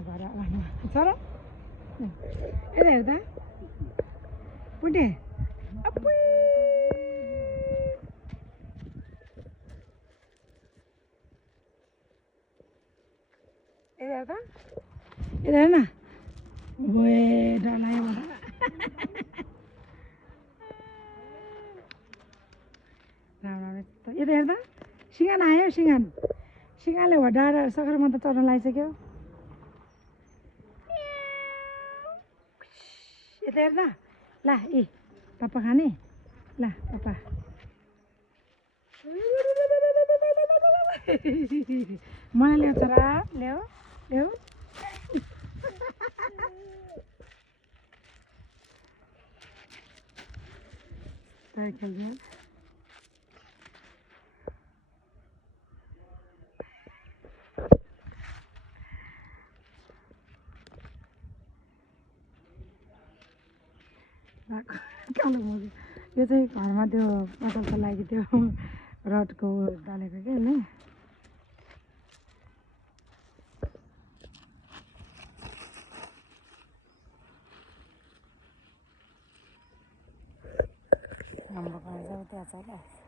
घर अगाडिमा चरा यता हेर्दा पुटे यता हेर्दा यता हेर्न गए डर लाग्यो मलाई यता हेर्दा सिँगान आयो सिँगानले भडाएर सगरमा त चढ्न लागिसक्यो यता हेर्दा ला ए पापा खाने ला पापा मलाई ल्याउँछ र ल्याऊ ल्याऊ खेल्छ कालो मुभी यो चाहिँ घरमा त्यो पटलको लागि त्यो रडको डालेको क्या नि हाम्रो घर चाहिँ त्यहाँ छ ल